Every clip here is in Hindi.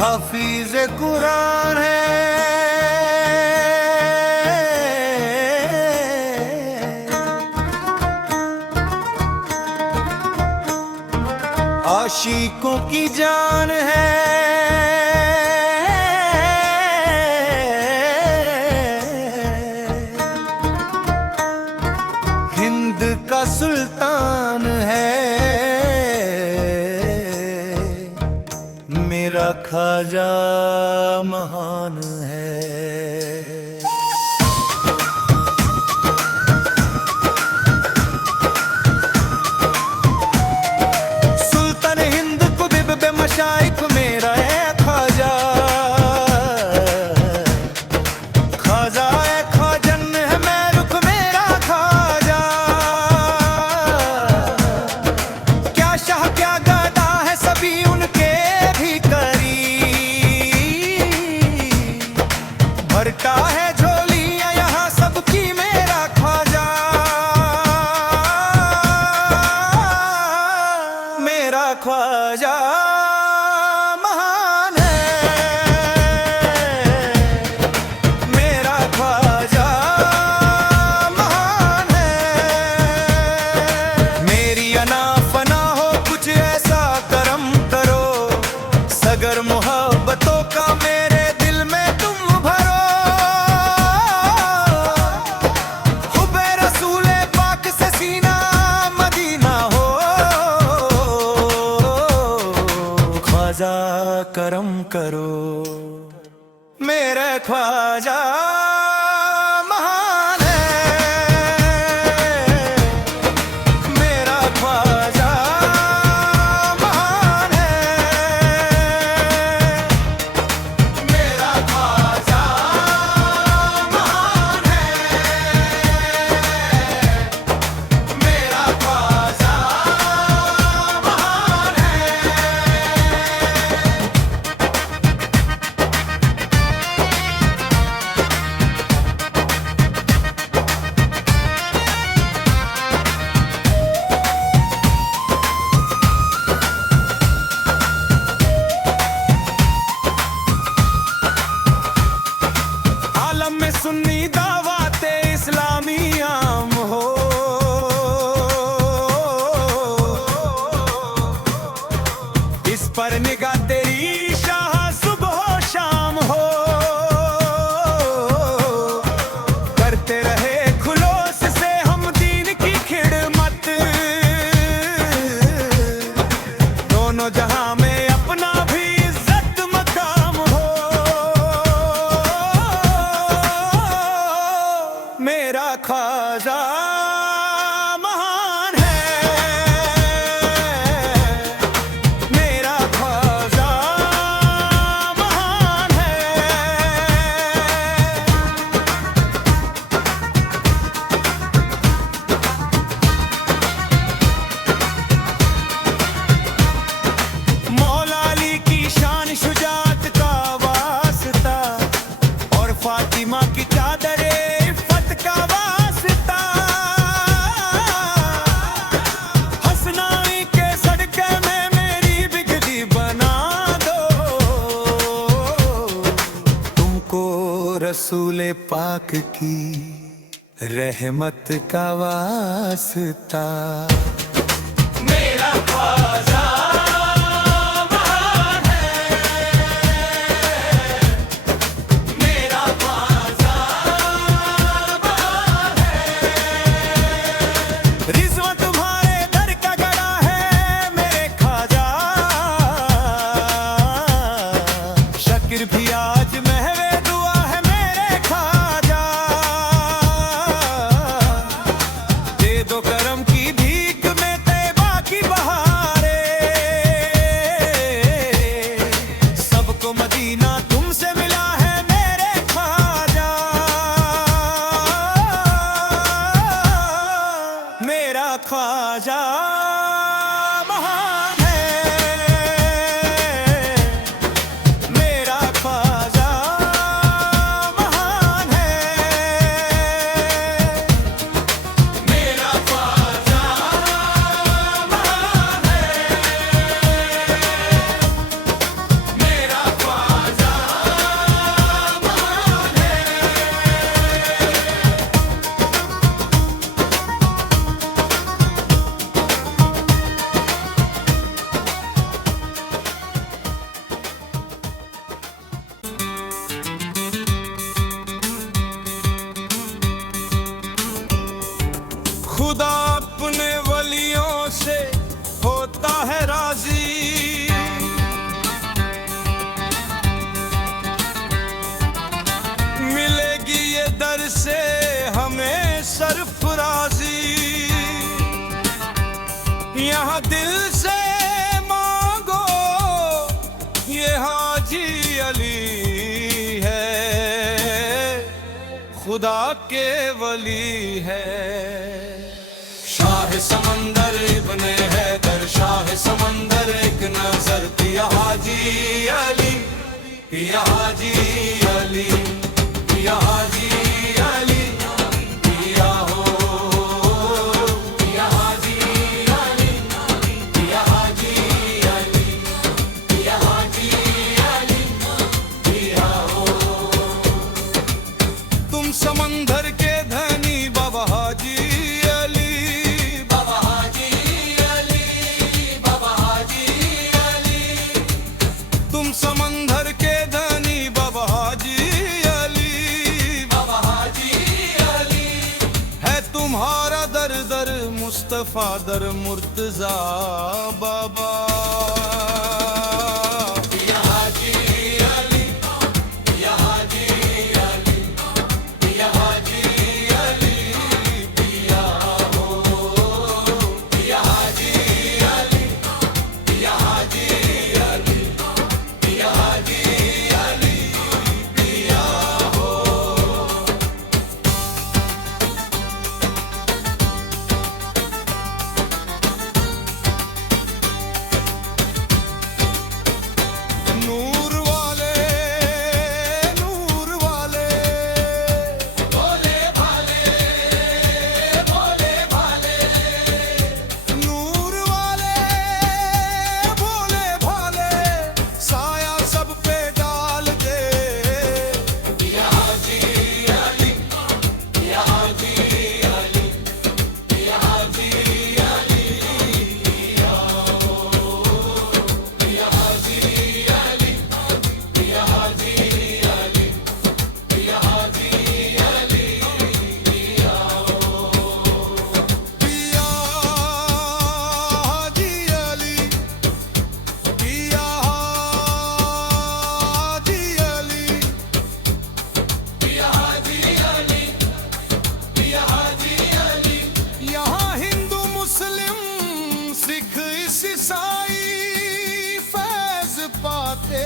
हाफिज कुरान है, आशिकों की जान है, हिंद का सुल्तान है मेरा ख्वाजा महान है। सुल्तान हिंद कुतुब बे मशाइख मेरा है ख्वाजा, ख्वाजा है ख्वाजन है मैं रुख मेरा ख्वाजा। क्या शाह क्या गादा है सभी उनके भरता है झोलियां यहाँ सबकी मेरा ख्वाजा, मेरा ख्वाजा महान है, मेरा ख्वाजा महान है। मेरी अना फना हो कुछ ऐसा करम करो, सगर मोहब्बतों का मेरे दिल में तुम भरो। ख्वाजा करम करो मेरे ख्वाजा महान है, मेरा ख्वाजा महान है, मेरा ख्वाजा महान है, मेरा ख्वाजा महान है। सुन्नी दावते इस्लामी आम हो, इस पर निगाह तेरी शाह सुबह शाम हो। करते रहे खुलोस से हम दीन की खिदमत, दोनों जहां में अपना भी इज्जत मकाम हो। मेरा ख्वाजा महान है, मेरा ख्वाजा महान है। मौला अली की शान शुजात का वास्ता और फातिमा की चादर का वास्ता, हसनाई के सड़के में मेरी बिगड़ी बना दो। तुमको रसूले पाक की रहमत का वास्ता, मेरा ख्वाजा रिज़्वां तुम्हारे दर का गड़ा है मेरे ख्वाजा, शक्र भी आज महवे दुआ है मेरे ख्वाजा। दे दो करम की भीख में तैबा की बहारे, खुदा के वली है। शाह समंदर इब्ने हैदर, शाह समंदर एक नजर पिया हाजी अली, पिया हाजी अली, पिया हाजी अली, पिया हो पिया हाजी अली, पिया हाजी अली, पिया हाजी अली, पिया हो। तुम समंदर के धनी बाबा हाजी अली, बाबा हाजी अली, बाबा हाजी अली। तुम समंदर के धनी बाबा हाजी अली, बाबा हाजी अली। है तुम्हारा दर दर मुस्तफा दर मुर्तजा बाबा। पिया हाजी अली, पिया हाजी अली, पिया हाजी अली, पिया हो पिया हाजी अली, पिया हाजी अली, पिया हाजी अली, पिया हो। नूर वाले, नूर वाले, भोले भाले, भोले भाले। नूर वाले, भोले भाले, साया सब पे डाल दे। पिया हाजी अली, पिया हाजी अली, पिया हाजी अली, पिया हो पिया हाजी अली, पिया हाजी अली, पिया हाजी अली, पिया हो पिया हाजी अली, पिया हाजी अली, पिया हाजी अली, पिया हाजी अली। यहाँ हिंदू मुस्लिम सिख ईसाई फैज पाते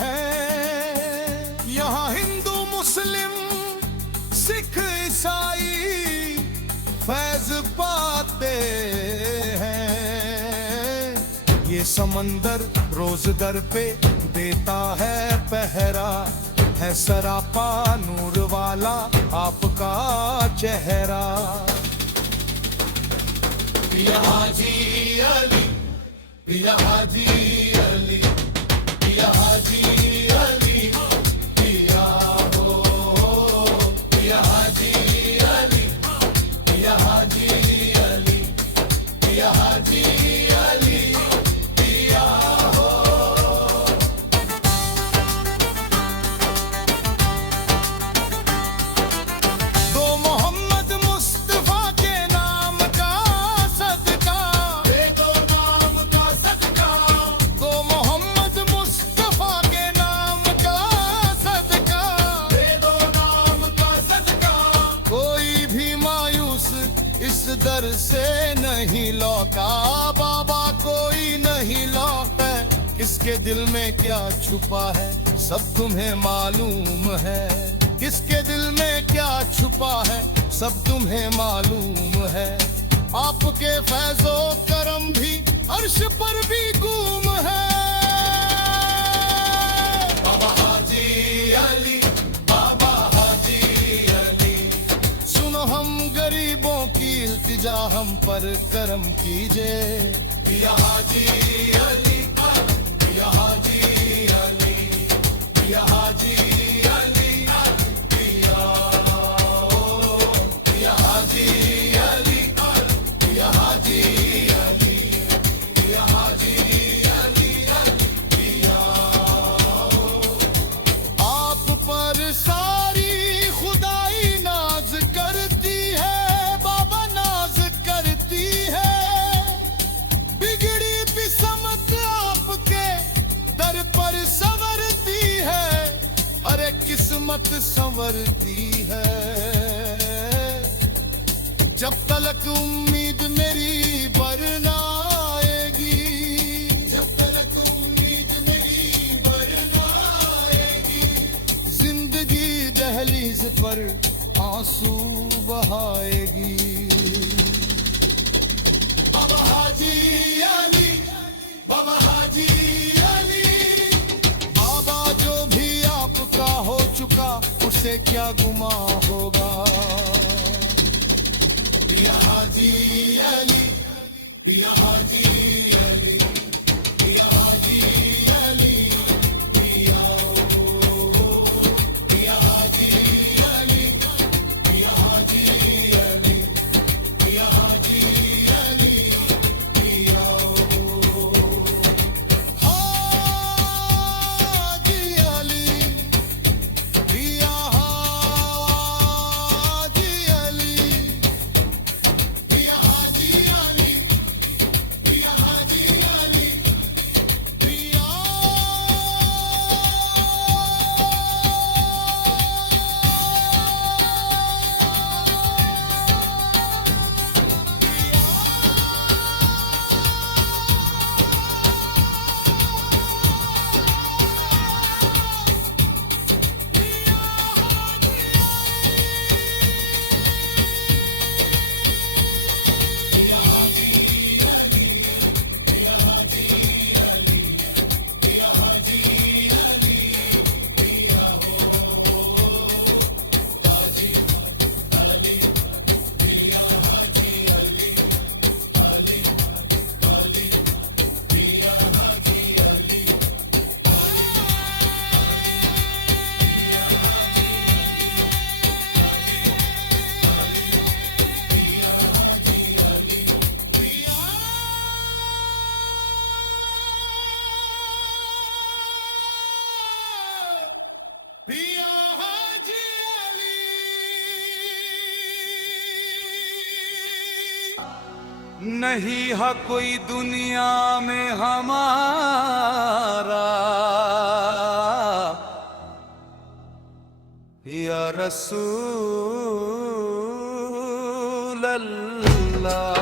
हैं। यहाँ हिंदू मुस्लिम सिख ईसाई फैज पाते हैं। ये समंदर रोज दर पे देता है पहरा, है सरापा नूर वाला आपका चेहरा। पिया हाजी अली, पिया हाजी अली, पिया हाजी अली, पिया हो पिया हाजी अली, पिया हाजी अली, पिया हाजी अली, पिया हो। दो मोहम्मद मुस्तफा के नाम का सदका, दे दो नाम का सदका। दो मोहम्मद मुस्तफा के नाम का सदका, दे दो नाम का सदका। कोई भी मायूस इस दर से नहीं लौटा बाबा, कोई नहीं लौटा। किसके दिल में क्या छुपा है सब तुम्हें मालूम है। किसके दिल में क्या छुपा है सब तुम्हें मालूम है। आपके फैजो करम भी अर्श पर भी गूम है। बाबा हाजी अली, बाबा हाजी अली। सुनो हम गरीबों की इल्तिजा, हम पर करम कीजिए। पिया हाजी अली, पिया हाजी अली, पिया हाजी अली, पिया हो पिया हाजी अली, पिया हाजी अली, पिया हाजी अली, पिया हो। आप पर सारी खुदाई नाज करती है बाबा, नाज करती है। बिगड़ी बिसमत आपके दर पर संवरती है। अरे किस्मत संवरती है। जब तलक उम्मीद मेरी बरना आएगी, जब तलक उम्मीद मेरी बरना आएगी। जिंदगी दहलीज पर आंसू बहाएगी। बाबा हाजी अली, बाबा हाजी अली, बाबा जो भी आपका हो चुका उसे क्या गुमा होगा। पिया हाजी अली, पिया हाजी अली, पिया हाजी अली, पिया पिया हाजी अली, पिया हाजी अली, पिया हाजी अली, पिया हाजी अली, पिया हाजी अली, पिया हाजी अली, पिया हाजी अली, पिया पिया हाजी अली। नहीं है कोई दुनिया में हमारा या रसूल अल्लाह।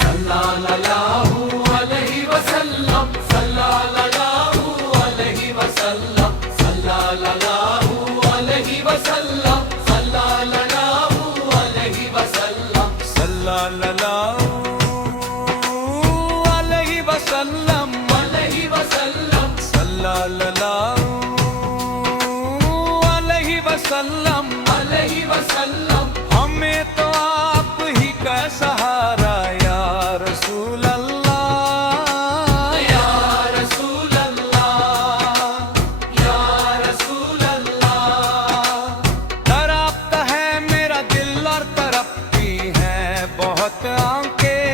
सल्लल्लाहु अलैहि वसल्लम, सल्लल्लाहु अलैहि वसल्लम, सल्लल्लाहु अलैहि वसल्लम, सल्लल्लाहु अलैहि वसल्लम, सल्लल्लाहु अलैहि वसल्लम, अलैहि वसल्लम, सल्लल्लाहु अलैहि वसल्लम। अलैहि वसल्लम। हमें तो आप ही का सहारा या रसूल अल्लाह, या रसूल अल्लाह, या रसूल अल्लाह। तड़पता है मेरा दिल और तड़पती है बहुत आंखें।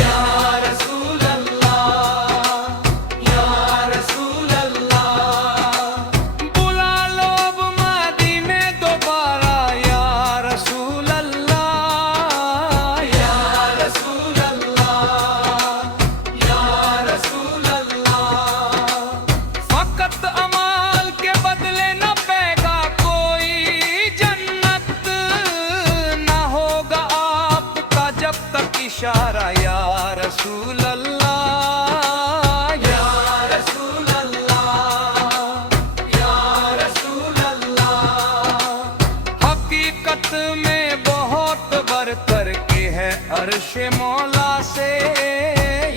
या रसूल अल्लाह, या रसूल अल्लाह। बुला लो अब मदीने दोबारा या रसूल अल्लाह, या रसूल अल्लाह, या रसूल अल्लाह। फकत अमाल के बदले न पेगा कोई जन्नत, न होगा आपका जब तक इशारा या रसूल अल्लाह, या रसूल अल्लाह, या रसूल अल्लाह। हकीकत में बहुत बढ़कर के है अर्श मौला से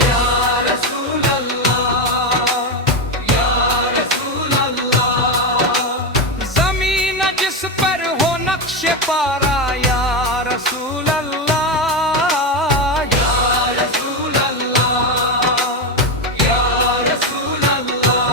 या रसूल अल्लाह, या रसूल अल्लाह। जमीन जिस पर हो नक्शे पारा या रसूल अल्लाह, या रसूल अल्लाह, या रसूल अल्लाह।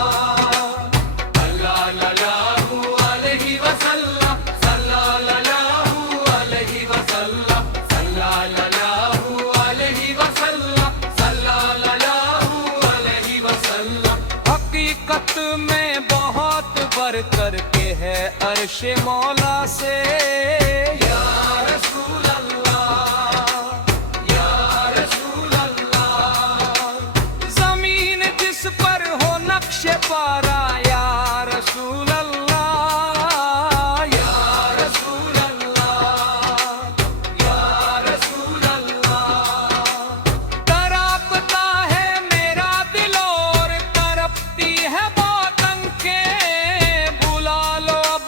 सल्लल्लाहु अलैहि वसल्लम, सल्लल्लाहु अलैहि वसल्लम, सल्लल्लाहु अलैहि वसल्लम, सल्लल्लाहु अलैहि वसल्लम। हकीकत में बहुत बढ़कर के है अर्श मौला से या रसूल अल्लाह, या रसूल अल्लाह। जमीन जिस पर हो नक्शे पारा या रसूल अल्लाह, या रसूल अल्लाह, या रसूल अल्लाह। तड़पता है मेरा दिल और तड़पती है बहुत अंकें। बुला लो अब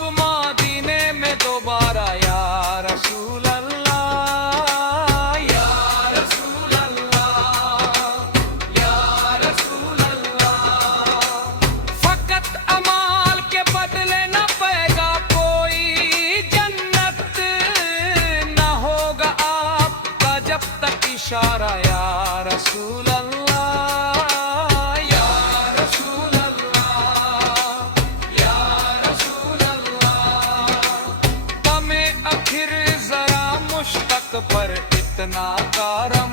रत्नाकारं